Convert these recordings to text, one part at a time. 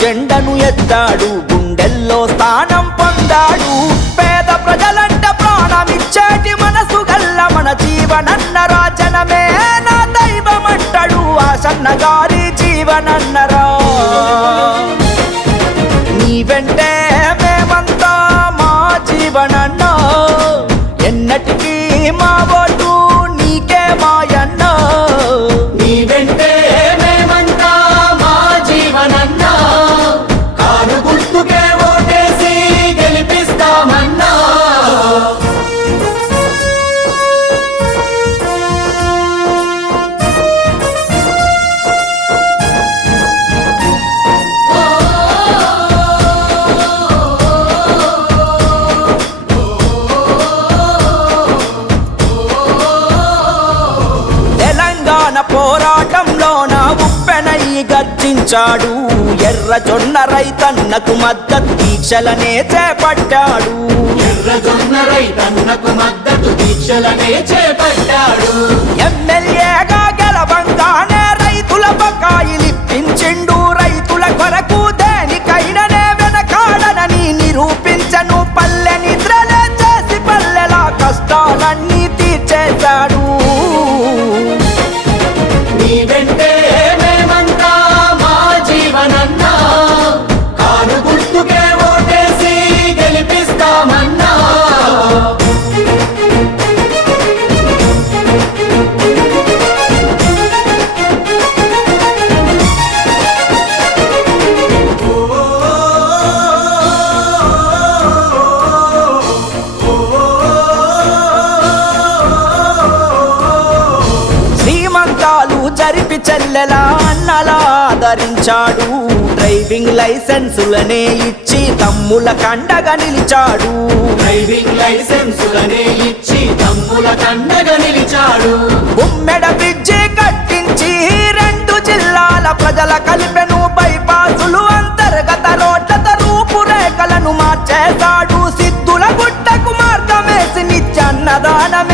జెండను ఎత్తాడు గుండెల్లో స్థానం పొందాడు. పేద ప్రజలంట ప్రాణమిచ్చేటి మనసు గల్ల మన జీవనన్న రాజనమే నా దైవం అంటాడు ఆసన్న గారి జీవనన్నరా నీ వెంటే మేమంతా మా జీవనన్న. ఎన్నటికీ మా ఓటు గర్జించాడు ఎర్ర జొన్న రైతన్నకు మద్దతు దీక్షలనే చేపట్టాడు. ఎర్రజొన్న రైతన్నకు మద్దతు దీక్షలనే చేపట్టాడు. ఎమ్మెల్యేగా డ్రైవింగ్ లైసెన్సులనే ఇచ్చి తమ్ముల కండగా నిలిచాడు. డ్రైవింగ్ లైసెన్సులనే ఇచ్చి తమ్ముల కండగా నిలిచాడు. ఉమ్మెడ బ్రిడ్జి కట్టించి రెండు జిల్లాల ప్రజల కలిపెను బైపాసులు అంతర్గత రోడ్లత రూపురేఖలను మార్చేశాడు. సిద్ధుల గుట్టకు మార్గమేసి నిత్యన్నదానమే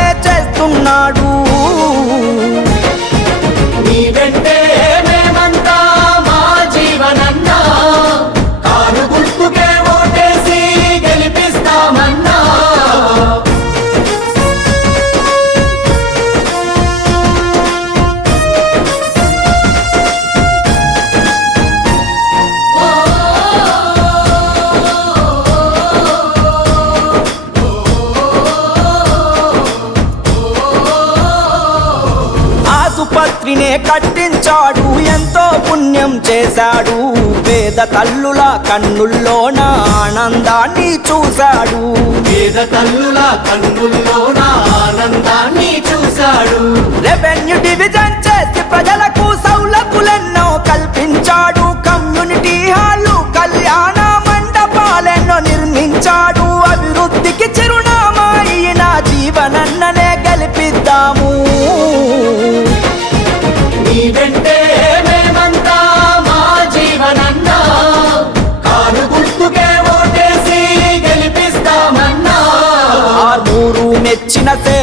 కట్టించాడు. ఎంతో పుణ్యం చేశాడు. పేద తల్లుల కన్నుల్లోన ఆనందాన్ని చూశాడు. పేద తల్లుల కన్నుల్లోన ఆనందాన్ని చూశాడు. రెవెన్యూ డివిజన్ చేసి ప్రజలకు సౌలతులెన్నో కల్పించాడు. కమ్యూనిటీ హాలు కళ్యాణ మండపాలెన్నో నిర్మించాడు. అభివృద్ధికి చిరునామా అయిన జీవనన్ననే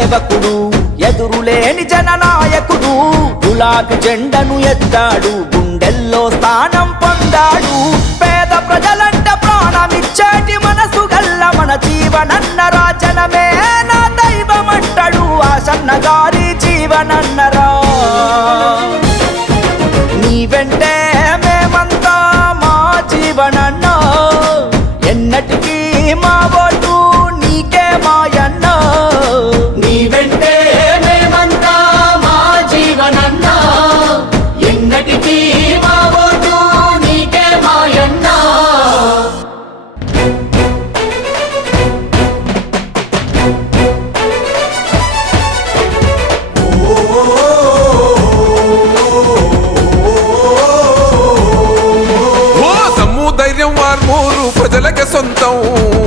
సేవకుడు ఎదురులేని జననాయకుడు గులాబీ జెండను ఎత్తాడు గుండెల్లో స్థానం పొందాడు. పేద ప్రజలంట ప్రాణమిచ్చేటి మనసు గల్ల మన జీవనన్న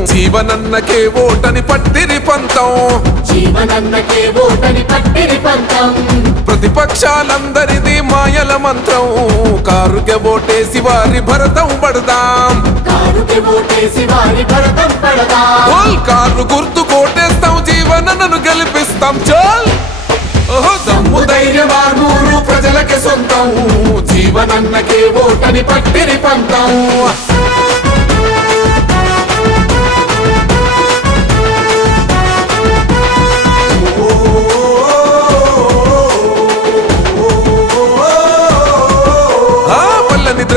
జీవనన్నకే ఓటని పట్టిరి పంతం. జీవనన్నకే ఓటని పట్టిరి పంతం. ప్రతిపక్షాలందరిది మాయల మంత్రం. కారుకే ఓటేసి వారి భరతం పడదాం. కారుకి ఓటేసి వారి భరతం పడదా. కారు గుర్తు కోటేస్తాం జీవనన్నను గెలిపిస్తాం. చల్! ఓహో దమ్ము ధైర్యం ఆర్మూరు ప్రజలకి సొంతం. జీవనన్నకే ఓటని పట్టిరి పంతం.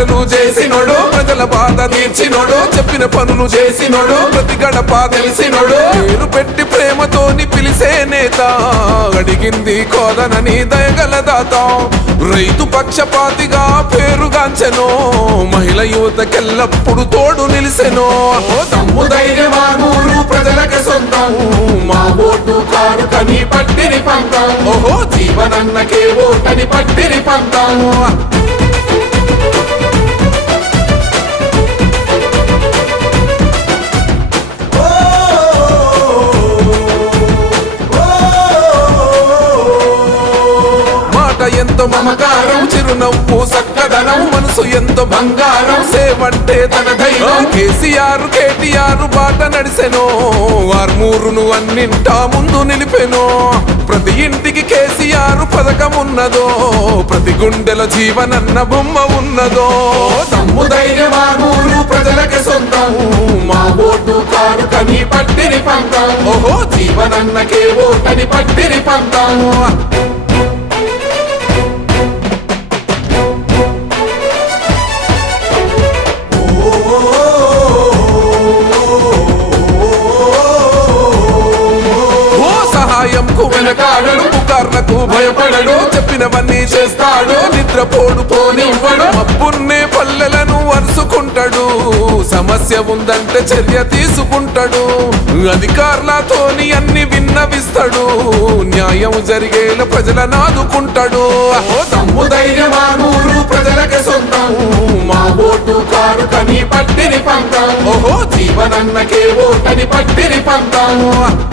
పల్ల చేసినోడు ప్రజల బాధ తీర్చినోడు చెప్పిన పనులు చేసినోడు ప్రతి గడప తెలిసినోడు. పేరు పెట్టి ప్రేమతోని పిలిసే నేత అడిగింది కోదనని దయగల దాత. రైతు పక్షపాతిగా పేరుగాంచెను మహిళ యువతకెల్లప్పుడు తోడు నిలిసెను. ఓ దమ్ము ప్రజలకు సొంతం. మా ఓటు కారు కని పట్టిని పంతాం. ఓహో జీవనన్నకే ఓటని పట్టిని పంతాము ఎంతో మమకారం చిరునవ్వు చక్కదనం మనసు ఎంతో బంగారం. సేవంటే తన ధైర్యం. కేసీఆర్ కేటీఆర్ బాట నడిసెను ఆర్మూరును అన్నింటా ముందు నిలిపెను. ప్రతి ఇంటికి కేసీఆర్ పథకం ఉన్నదో ప్రతి గుండెల జీవనన్న బొమ్మ ఉన్నదో. ధైర్యం ఆర్మూరు ప్రజలకి సొంతం. మా ఓటు కారు కని పట్టిరి పంతం. ఓహో. జీవనన్నకే ఓటని పట్టిరి పంతం. భయపడడు చెప్పినవన్నీ చేస్తాడు. నిద్రపోడు పోనివ్వడు. మబ్బున్నే పల్లెలను వరుసుకుంటాడు సమస్య ఉందంటే చర్య తీసుకుంటాడు. అధికారులతోని అన్ని విన్నవిస్తాడు. న్యాయం జరిగేలా ప్రజలను ఆదుకుంటాడు. ఓ దమ్ము ధైర్యం ప్రజలకి సొంతం. మా ఓటు కారు కని పట్టిని పంతం. ఓహో జీవనన్నకే ఓటని పట్టిని పంతం.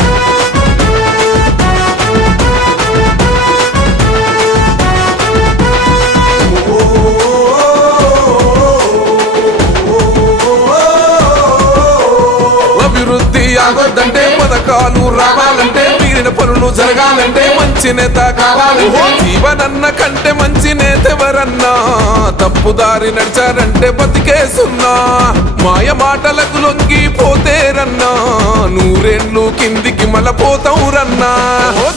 Salud Rabat. మీరిన పనులు జరగాలంటే మంచి నేత కావాలంటే జీవనన్న కంటే మంచి నేత ఎవరన్నా తప్పుదారి నడిచారంటే బతికేసున్నా. మాయ మాటలకు లొంగి పోతేరన్నా నూరేండ్లు కిందికి మలపోతావు రన్నా ఓ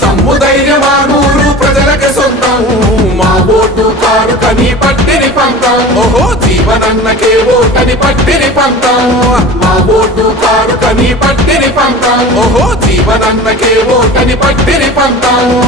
ప్రజలకి సొంతం. మా ఓటు కారు కని పట్టిరి పంతం. ఓహో. జీవనన్నకే ఓటని పట్టిరి పంతం. మా ఓటు కారు కని పట్టిరి పంతం. ఓహో. జీవనన్నకే ఓటని పట్టిరి పంతాము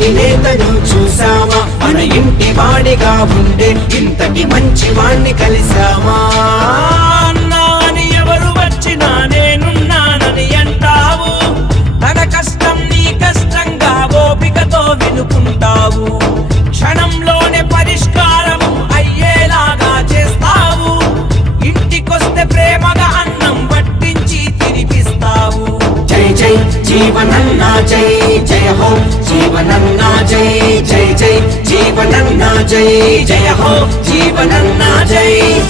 ఇంటి నేతను చూసావా మన ఇంటి వాడిగా ఉండే ఇంతటి మంచి వాణ్ణి కలిసావా అన్నా అని ఎవరు అంటావు. తన కష్టం నీ కష్టంగా ఓపికతో వినుకుంటావు. క్షణంలో జీవనన్నా జై జయ హో. జీవనన్నా జై జై జై. జీవనన్నా జై జయ హో. జీవనన్నా జై.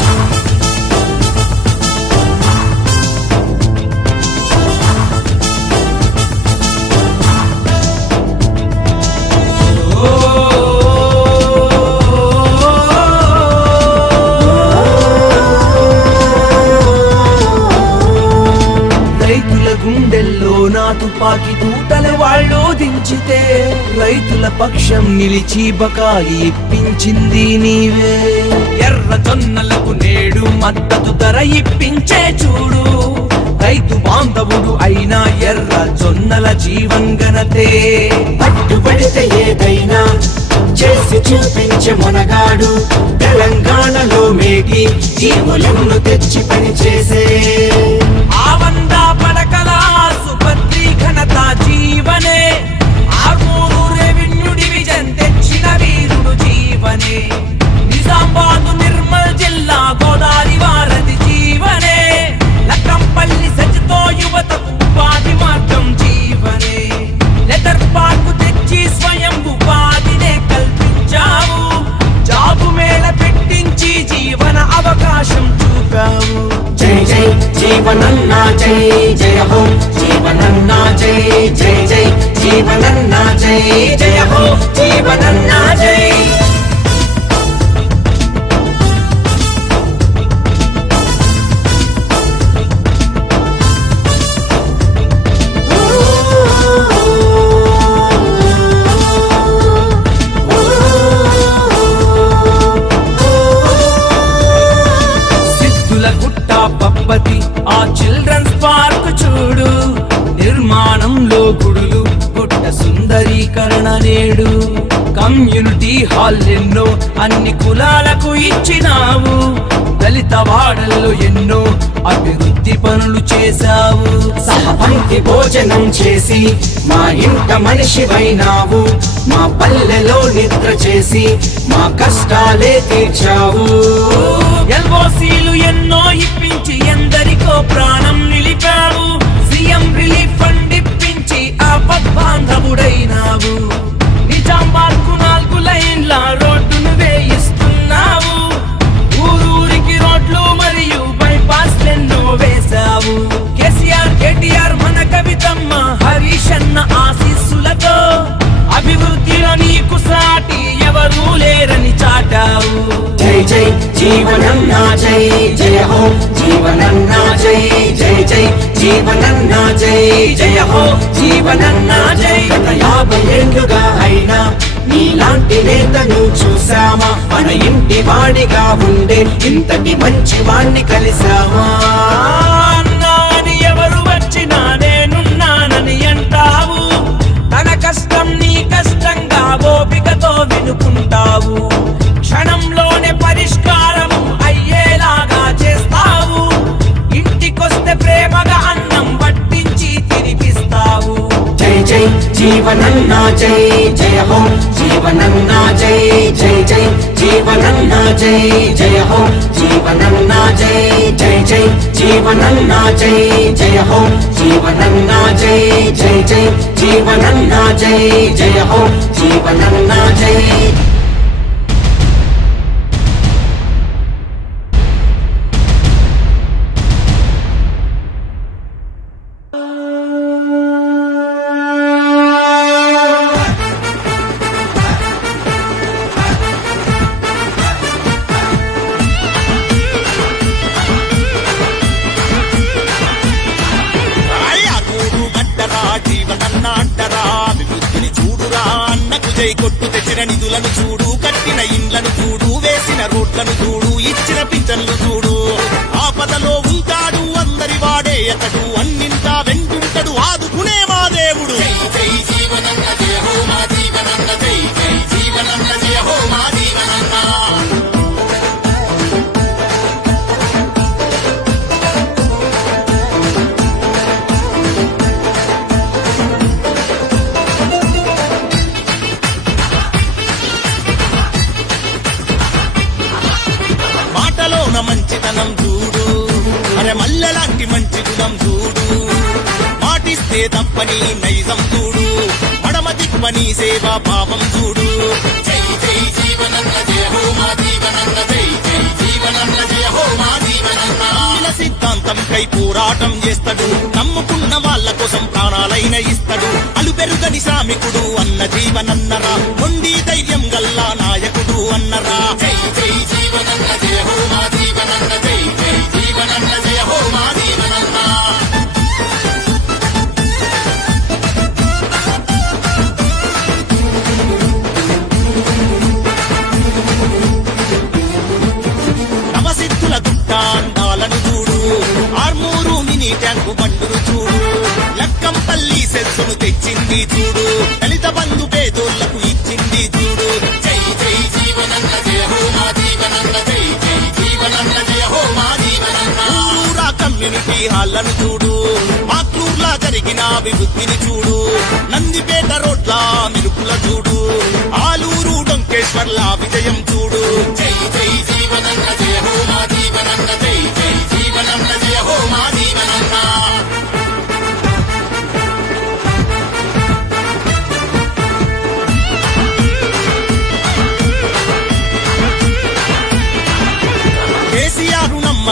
పక్షం నిలిచి బకాయి ఇప్పించింది నీవే. ఎర్ర జొన్నలకు నేడు మద్దతు ధర ఇప్పించే చూడు. రైతు బాంధవుడు అయిన ఎర్ర జొన్నల జీవంగనతే పట్టుబడితే ఏదైనా చేసి చూపించే మొనగాడు తెలంగాణలో మేటి జీవులను తెచ్చి పని చేసే. ఆ వంద పడకల ఘనత జీవనే. జీవనే. నిజామాబాదు నిర్మల్ జిల్లా గోదావరి వారధి జీవనే. లక్కంపల్లి సచితో యువతకు ఉపాధి మార్గం జీవనే. లెదర్ పార్కు తెచ్చి స్వయం ఉపాధినే కల్పించావు. జాబు మేళ పెట్టించి జీవన అవకాశం చూపావు. జై జై జీవనన్నా జై జయ హో జీవనన్నా జై జై జై జీవనన్నా జై జై. సుందరీకరణ నేడు. కమ్యూనిటీ హాల్ ఎన్నో అన్ని కులాలకు ఇచ్చినావు. దళిత వాడల్లో ఎన్నో అభివృద్ధి పనులు చేశావు. సహపంక్తి భోజనం చేసి మా ఇంట మనిషివైనావు. మా పల్లెలో నిద్ర చేసి మా కష్టాలే తీర్చావు. ఎల్ఓసీలు ఎన్నో ఇప్పించి ఎందరికో ప్రాణం నిలిపావు. సీఎం రిలీఫ్ ఫండ్ ఇప్పించి ఆపద్బాంధవుడైనావు నిజామాబాద్కు నాలుగు లైన్ల రోడ్డును వేయిస్తున్నావు. ఊరూరికి రోడ్లు మరియు బైపాస్ ఎన్నో వేశావు. కేసీఆర్ కేటీఆర్ మన కవితమ్మ హరీష్ అన్న ఆశీస్సులతో అభివృద్ధిలో నీకు సాటి ఎవరూ లేరని చాటావు. జై జై జీవనం జీవనన్నా జై జయ హో జీవనం జై జీవనన్నా జై జయ హో జీవనన్నా జై. గత యాభై ఏళ్ళుగా అయినా నీలాంటి నేతను చూసామా మన ఇంటి వాడిగా ఉండే ఇంతటి మంచి వాణ్ణి కలిసామా అన్నా ఎవరు వచ్చినా నేనున్నానని అంటావు. తన కష్టం నీ కష్టంగా ఓపికతో వినుకుంటావు. క్షణంలోనే పరిష్కారం జీవనన్నా జై జయ హో. జీవనన్నా జై జై జై. జీవనన్నా జై జయ హో. జీవనన్నా జై జై జై. జీవనన్నా జై జయ హో. జీవనన్నా జై జై జై. జీవనన్నా జై జయ హో. జీవనన్నా జై. కోసం ప్రాణాలైన ఇస్తాడు. అలుపెరుగని శ్రామికుడు అన్న జీవనన్నరా.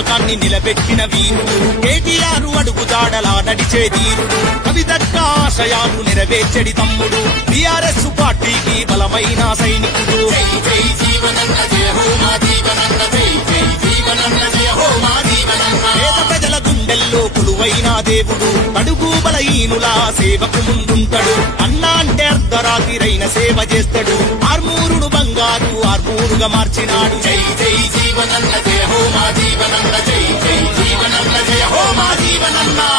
నమ్మకాన్ని నిలబెట్టిన వీరుడు. కేటీఆర్ అడుగుజాడలా నడిచే ధీరుడు. కవితక్క ఆశయాలు నెరవేర్చడి తమ్ముడు. టిఆర్ఎస్ పార్టీకి బలమైన సైనికుడు. జీవనన్న జయ హో మా జీవనన్న జై జై జీవనన్న జయ హో మా జీవనన్న. గుండెల్లో కొలువైన దేవుడు. అడుగు బలహీనులా సేవకు ముందుంటాడు. అన్నా అంటే అర్ధరాత్రిరైన సేవ చేస్తాడు. ఆర్మూరుడు బంగారు ఆర్మూరుగా మార్చినాడు. జై జై జీవనన్న జయ హోమా జీవనన్న జై జై జీవనన్న జయ హోమా జీవనన్నా.